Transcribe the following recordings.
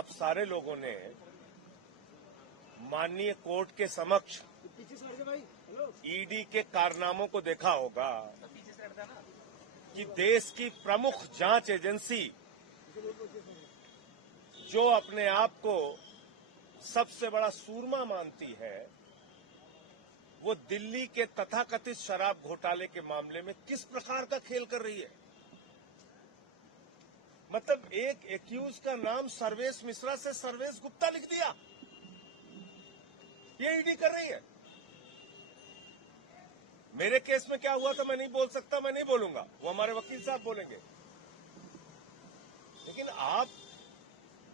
आप सारे लोगों ने माननीय कोर्ट के समक्ष ईडी के कारनामों को देखा होगा कि देश की प्रमुख जांच एजेंसी जो अपने आप को सबसे बड़ा सूरमा मानती है, वो दिल्ली के तथाकथित शराब घोटाले के मामले में किस प्रकार का खेल कर रही है। मतलब एक एक्यूज का नाम सर्वेश मिश्रा से सर्वेश गुप्ता लिख दिया, ये ईडी कर रही है। मेरे केस में क्या हुआ था मैं नहीं बोल सकता, मैं नहीं बोलूंगा, वो हमारे वकील साहब बोलेंगे। लेकिन आप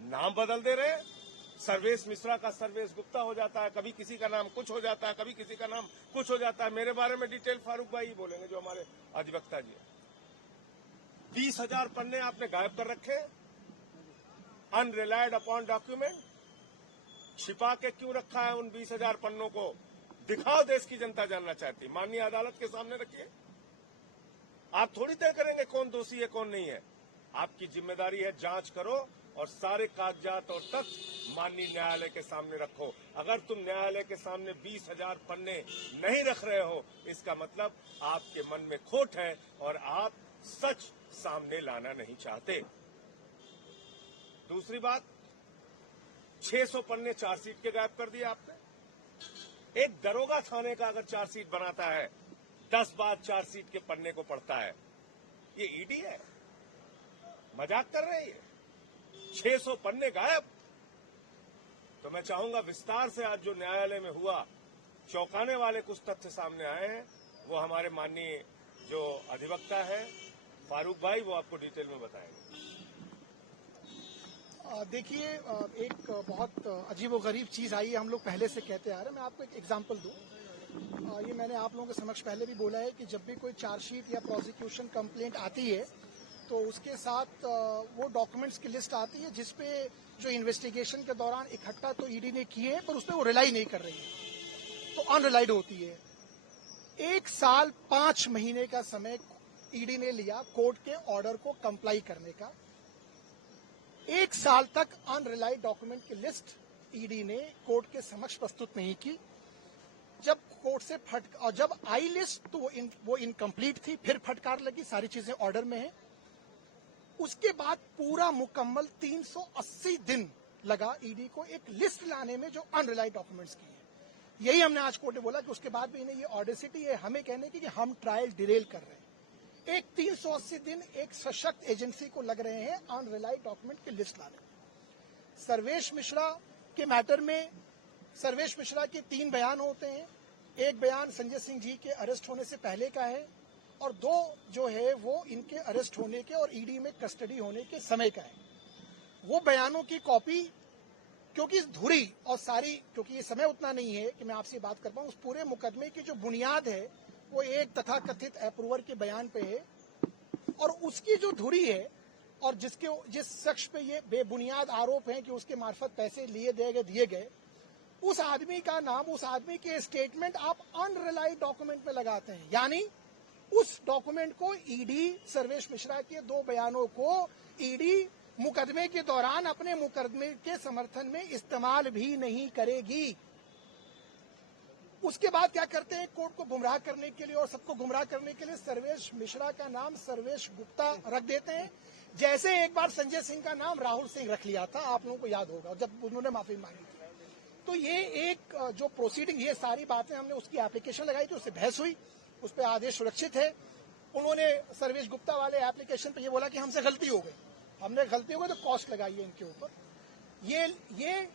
नाम बदल दे रहे हैं, सर्वेश मिश्रा का सर्वेश गुप्ता हो जाता है, कभी किसी का नाम कुछ हो जाता है, कभी किसी का नाम कुछ हो जाता है। मेरे बारे में डिटेल फारूक भाई ही बोलेंगे, जो हमारे अधिवक्ता जी हैं। 20,000 पन्ने आपने गायब कर रखे, अनरिलायड अपॉन डॉक्यूमेंट। छिपा के क्यों रखा है उन 20,000 पन्नों को? दिखाओ, देश की जनता जानना चाहती। माननीय अदालत के सामने रखिए। आप थोड़ी तय करेंगे कौन दोषी है कौन नहीं है। आपकी जिम्मेदारी है जांच करो और सारे कागजात और तथ्य माननीय न्यायालय के सामने रखो। अगर तुम न्यायालय के सामने 20,000 पन्ने नहीं रख रहे हो, इसका मतलब आपके मन में खोट है और आप सच सामने लाना नहीं चाहते। दूसरी बात, 600 पन्ने चार्जशीट के गायब कर दिए आपने। एक दरोगा थाने का अगर चार्जशीट बनाता है, 10 बार चार्जशीट के पन्ने को पढ़ता है। ये ईडी है? मजाक कर रहे हैं ये? 600 पन्ने गायब। तो मैं चाहूंगा विस्तार से आज जो न्यायालय में हुआ, चौंकाने वाले कुछ तथ्य सामने आए हैं, वो हमारे माननीय जो अधिवक्ता है फारूक भाई, वो आपको डिटेल में बताएंगे। देखिए, एक बहुत अजीबोगरीब चीज़ आई है, हम लोग पहले से कहते आ रहे हैं। मैं आपको एक एग्जांपल दूं। ये मैंने आप लोगों के समक्ष पहले भी बोला है कि जब भी कोई चार्जशीट या प्रोसिक्यूशन कंप्लेंट आती है तो उसके साथ वो डॉक्यूमेंट्स की लिस्ट आती है जिसपे जो इन्वेस्टिगेशन के दौरान इकट्ठा तो ईडी ने किए हैं, पर उस पर वो रिलाई नहीं कर रही है, तो अनरिलाइड होती है। 1 साल 5 महीने का समय ईडी ने लिया कोर्ट के ऑर्डर को कंप्लाई करने का। 1 साल तक अनरिलाइड डॉक्यूमेंट की लिस्ट ईडी ने कोर्ट के समक्ष प्रस्तुत नहीं की। जब कोर्ट से और जब आई लिस्ट तो वो इनकम्प्लीट थी, फिर फटकार लगी, सारी चीजें ऑर्डर में है। उसके बाद पूरा मुकम्मल 380 दिन लगा ईडी को एक लिस्ट लाने में जो अनरिलाइड डॉक्यूमेंट्स की है। यही हमने आज कोर्ट ने बोला कि उसके बाद भी इन्हें ये ऑडेसिटी है हमें कहने की कि हम ट्रायल डिरेल कर रहे हैं। एक 380 दिन एक सशक्त एजेंसी को लग रहे हैं अनरिलाइड डॉक्यूमेंट की लिस्ट लाने में। सर्वेश मिश्रा के मैटर में सर्वेश मिश्रा के 3 बयान होते हैं। एक बयान संजय सिंह जी के अरेस्ट होने से पहले का है और 2 जो है वो इनके अरेस्ट होने के और ईडी में कस्टडी होने के समय का है। वो बयानों की कॉपी क्योंकि धुरी और सारी, क्योंकि ये समय उतना नहीं है कि मैं आपसे बात कर पाऊं, उस पूरे मुकदमे की जो बुनियाद है वो एक तथाकथित अप्रूवर के बयान पे है और उसकी जो धुरी है और जिस शख्स पे ये बेबुनियाद आरोप है कि उसके मार्फत पैसे दिए गए, उस आदमी का नाम, उस आदमी के स्टेटमेंट आप अनरिलाइड डॉक्यूमेंट में लगाते हैं। यानी उस डॉक्यूमेंट को ईडी, सर्वेश मिश्रा के 2 बयानों को ईडी मुकदमे के दौरान अपने मुकदमे के समर्थन में इस्तेमाल भी नहीं करेगी। उसके बाद क्या करते हैं, कोर्ट को गुमराह करने के लिए और सबको गुमराह करने के लिए सर्वेश मिश्रा का नाम सर्वेश गुप्ता रख देते हैं। जैसे एक बार संजय सिंह का नाम राहुल सिंह रख लिया था, आप लोगों को याद होगा, जब उन्होंने माफी मांगी थी। तो ये एक जो प्रोसीडिंग, ये सारी बातें हमने उसकी एप्लीकेशन लगाई थी, उससे बहस हुई, उस पर आदेश सुरक्षित है। उन्होंने सर्वेश गुप्ता वाले एप्लीकेशन पे ये बोला कि हमसे गलती हो गई, हमने गलती हो गई तो कॉस्ट लगाई है इनके ऊपर। ये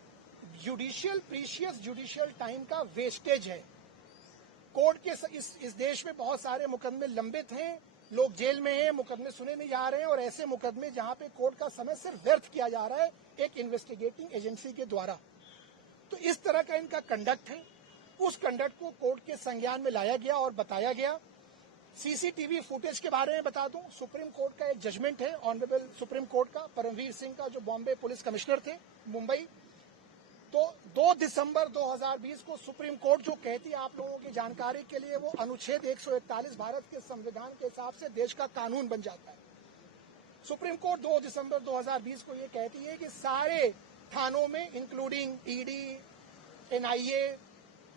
जुडिशियल प्रीशियस जुडिशियल टाइम का वेस्टेज है। कोर्ट के इस देश में बहुत सारे मुकदमे लंबित हैं, लोग जेल में हैं, मुकदमे सुने नहीं जा रहे हैं और ऐसे मुकदमे जहां पे कोर्ट का समय सिर्फ व्यर्थ किया जा रहा है एक इन्वेस्टिगेटिंग एजेंसी के द्वारा। तो इस तरह का इनका कंडक्ट है। उस कंडक्ट को कोर्ट के संज्ञान में लाया गया और बताया गया। सीसीटीवी फुटेज के बारे में बता दूं, सुप्रीम कोर्ट का एक जजमेंट है, ऑनरेबल सुप्रीम कोर्ट का, परमवीर सिंह का, जो बॉम्बे पुलिस कमिश्नर थे मुंबई। तो 2 दिसंबर 2020 को सुप्रीम कोर्ट जो कहती है, आप लोगों की जानकारी के लिए, वो अनुच्छेद 141 भारत के संविधान के हिसाब से देश का कानून बन जाता है। सुप्रीम कोर्ट 2 दिसंबर 2020 को ये कहती है कि सारे थानों में, इंक्लूडिंग ईडी, एनआईए,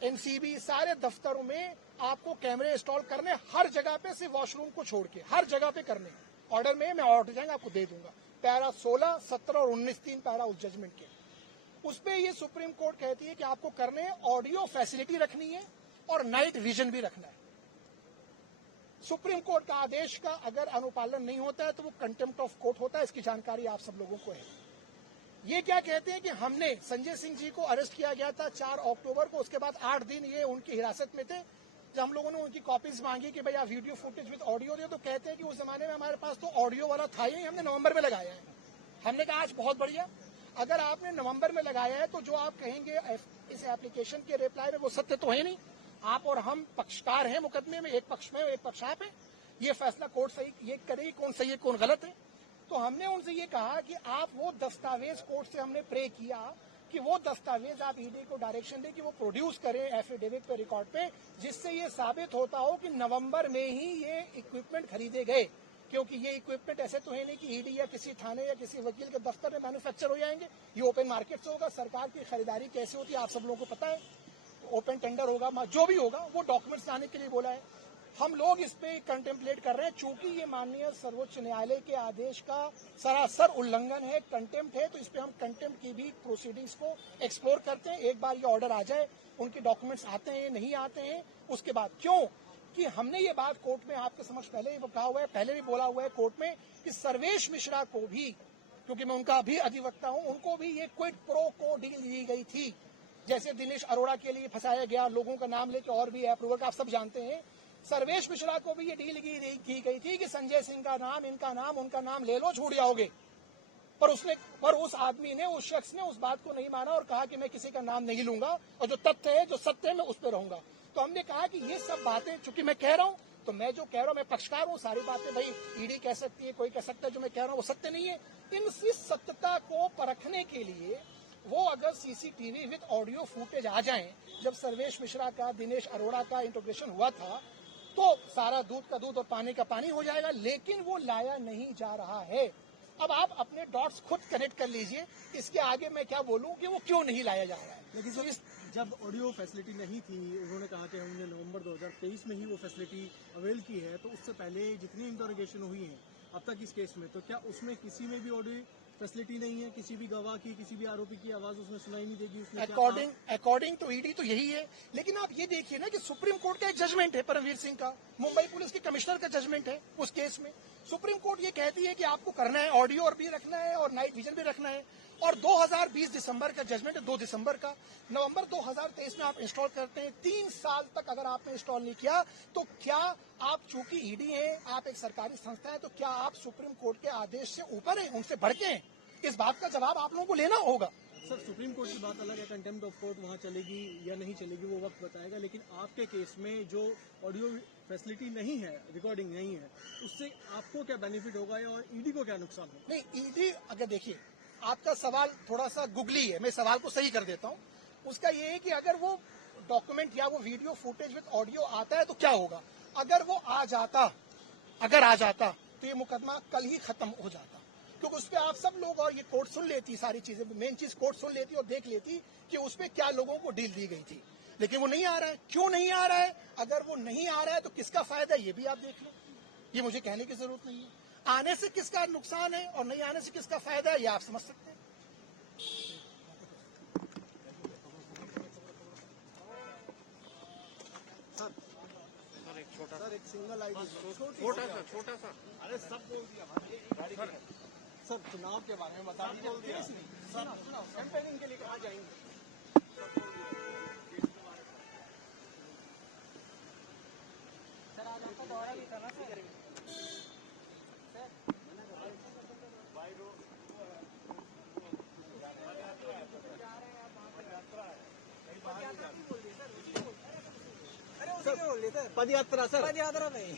एनसीबी, सारे दफ्तरों में आपको कैमरे इंस्टॉल करने, हर जगह पे, सिर्फ वॉशरूम को छोड़ के हर जगह पे करने। ऑर्डर में मैं ऑर्डर जाएंगे आपको दे दूंगा, पैरा 16, 17 और 19 3 पैरा उस जजमेंट के। उस पे ये सुप्रीम कोर्ट कहती है कि आपको करने हैं, ऑडियो फैसिलिटी रखनी है और नाइट विजन भी रखना है। सुप्रीम कोर्ट का आदेश का अगर अनुपालन नहीं होता है तो वो कंटेम्प्ट ऑफ कोर्ट होता है, इसकी जानकारी आप सब लोगों को है। ये क्या कहते हैं कि हमने संजय सिंह जी को अरेस्ट किया गया था 4 अक्टूबर को, उसके बाद 8 दिन ये उनकी हिरासत में थे। जब हम लोगों ने उनकी कॉपीज मांगी कि भाई आप वीडियो फुटेज विद ऑडियो दे, तो कहते हैं कि उस जमाने में हमारे पास तो ऑडियो वाला था ही, हमने नवंबर में लगाया है। हमने कहा आज बहुत बढ़िया, अगर आपने नवंबर में लगाया है तो जो आप कहेंगे इस एप्लीकेशन के रिप्लाई में वो सत्य तो है नहीं। आप और हम पक्षकार हैं मुकदमे में, एक पक्ष में एक पक्ष आप है, ये फैसला कोर्ट सही ये करेगी, कौन सही है कौन गलत है। तो हमने उनसे ये कहा कि आप वो दस्तावेज, कोर्ट से हमने प्रे किया कि वो दस्तावेज आप ईडी को डायरेक्शन दे कि वो प्रोड्यूस करें एफिडेविट पे, रिकॉर्ड पे, जिससे ये साबित होता हो कि नवंबर में ही ये इक्विपमेंट खरीदे गए। क्योंकि ये इक्विपमेंट ऐसे तो है नहीं कि ईडी या किसी थाने या किसी वकील के दफ्तर में मैन्युफैक्चर हो जाएंगे, ये ओपन मार्केट से होगा। सरकार की खरीदारी कैसे होती है आप सब लोगों को पता है, ओपन टेंडर होगा, जो भी होगा वो डॉक्यूमेंट्स लाने के लिए बोला है। हम लोग इस पे कंटेम्पलेट कर रहे हैं, चूंकि ये माननीय सर्वोच्च न्यायालय के आदेश का सरासर उल्लंघन है, कंटेम्प्ट है, तो इस पे हम कंटेम्प्ट की भी प्रोसीडिंग्स को एक्सप्लोर करते हैं। एक बार ये ऑर्डर आ जाए, उनके डॉक्यूमेंट्स आते हैं नहीं आते हैं, उसके बाद क्यों कि हमने ये बात कोर्ट में आपके समझ पहले ही कहा हुआ है, पहले भी बोला हुआ है कोर्ट में कि सर्वेश मिश्रा को भी, क्योंकि मैं उनका भी अधिवक्ता हूं, उनको भी ये क्विड प्रो को डील दी गई थी। जैसे दिनेश अरोड़ा के लिए फंसाया गया, लोगों का नाम लेके और भी अप्रूवल का आप सब जानते हैं, सर्वेश मिश्रा को भी ये डील की गई थी कि संजय सिंह का नाम, इनका नाम, उनका नाम ले लो, छूट जाओगे। पर उस आदमी ने, उस शख्स ने उस बात को नहीं माना और कहा कि मैं किसी का नाम नहीं लूंगा और जो तथ्य है, जो सत्य है, मैं उस पर रहूंगा। तो हमने कहा कि ये सब बातें, चूंकि मैं कह रहा हूं, तो मैं जो कह रहा हूं, मैं पक्षकार हूं, सारी बातें भाई ईडी कह सकती है, कोई कह सकता है, जो मैं कह रहा हूं वो सत्य नहीं है। इस सत्यता को परखने के लिए वो अगर सीसीटीवी विद ऑडियो फुटेज आ जाएं, जब सर्वेश मिश्रा का, दिनेश अरोड़ा का इंट्रोगेशन हुआ था, तो सारा दूध का दूध और पानी का पानी हो जाएगा, लेकिन वो लाया नहीं जा रहा है। अब आप अपने डॉट्स खुद कनेक्ट कर लीजिए, इसके आगे मैं क्या बोलूं कि वो क्यों नहीं लाया जा रहा है। लेकिन जब ऑडियो फैसिलिटी नहीं थी, उन्होंने कहा कि हमने नवंबर 2023 में ही वो फैसिलिटी अवेल की है, तो उससे पहले जितनी इंटरोगेशन हुई है अब तक इस केस में, तो क्या उसमें किसी में भी ऑडियो फैसिलिटी नहीं है? किसी भी गवाह की, किसी भी आरोपी की आवाज उसमें सुनाई नहीं देगी? उसमें अकॉर्डिंग टू ईडी तो यही है। लेकिन आप ये देखिए ना कि सुप्रीम कोर्ट का एक जजमेंट है परमवीर सिंह का, मुंबई पुलिस के कमिश्नर का जजमेंट है उस केस में। सुप्रीम कोर्ट ये कहती है कि आपको करना है, ऑडियो और भी रखना है और नाइट विजन भी रखना है। और 2020 दिसंबर का जजमेंट है, 2 दिसंबर का। नवंबर 2023 में आप इंस्टॉल करते हैं, 3 साल तक अगर आपने इंस्टॉल नहीं किया तो क्या आप, चूंकि ईडी है, आप एक सरकारी संस्था है, तो क्या आप सुप्रीम कोर्ट के आदेश से ऊपर है, उनसे बढ़ के हैं? इस बात का जवाब आप लोगों को लेना होगा। सर, सुप्रीम कोर्ट की बात अलग है, कंटेम्प्ट ऑफ कोर्ट वहाँ चलेगी या नहीं चलेगी वो वक्त बताएगा, लेकिन आपके केस में जो ऑडियो फैसिलिटी नहीं है, रिकॉर्डिंग नहीं है, उससे आपको क्या बेनिफिट होगा और ईडी को क्या नुकसान होगा? नहीं, ईडी, अगर देखिए आपका सवाल थोड़ा सा गुगली है, मैं सवाल को सही कर देता हूँ। उसका ये है कि अगर वो डॉक्यूमेंट या वो वीडियो फुटेज विद ऑडियो आता है तो क्या होगा। अगर वो आ जाता तो ये मुकदमा कल ही खत्म हो जाता, क्योंकि उस पर आप सब लोग, और ये कोर्ट सुन लेती सारी चीजें, मेन चीज कोर्ट सुन लेती और देख लेती कि उस पर क्या लोगों को डील दी गई थी। लेकिन वो नहीं आ रहा है, क्यों नहीं आ रहा है? अगर वो नहीं आ रहा है तो किसका फायदा, ये भी आप देख लो, ये मुझे कहने की जरूरत नहीं है। आने से किसका नुकसान है और नहीं आने से किसका फायदा है, ये आप समझ सकते हैं। सर, एक सिंगल आईडी, छोटा सा अरे सब बोल दिया सर, चुनाव के बारे में बता दीजिए। सर, कैंपेनिंग के लिए कहाँ जाएंगे? सर, आज आपका दौरा भी था ना सर? पद यात्रा सर, पद यात्रा नहीं।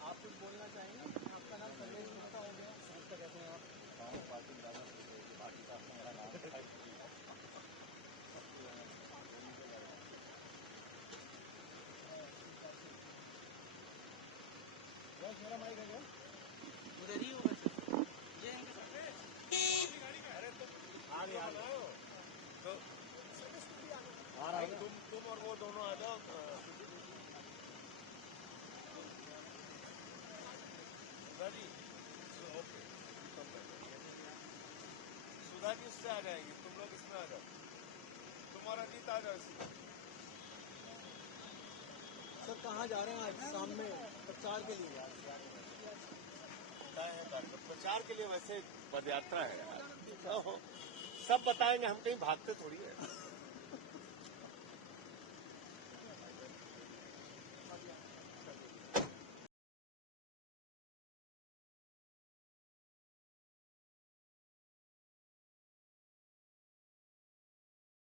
आप कुछ बोलना चाहेंगे? आपका नाम सर्वेश मिश्रा हो गया, संस्था कहते हैं आप। तुम और वो दोनों आ जाओ। सुधा जी, ओके, सुधा जी इससे आ जाएंगी, तुम लोग इसमें आ जाओ, तुम और अजीत आ जाओ इसमें। सर कहाँ जा रहे हैं आज शाम में प्रचार के लिए? प्रचार के लिए वैसे पदयात्रा है यार, सब बताएंगे, हम कहीं भागते थोड़ी है।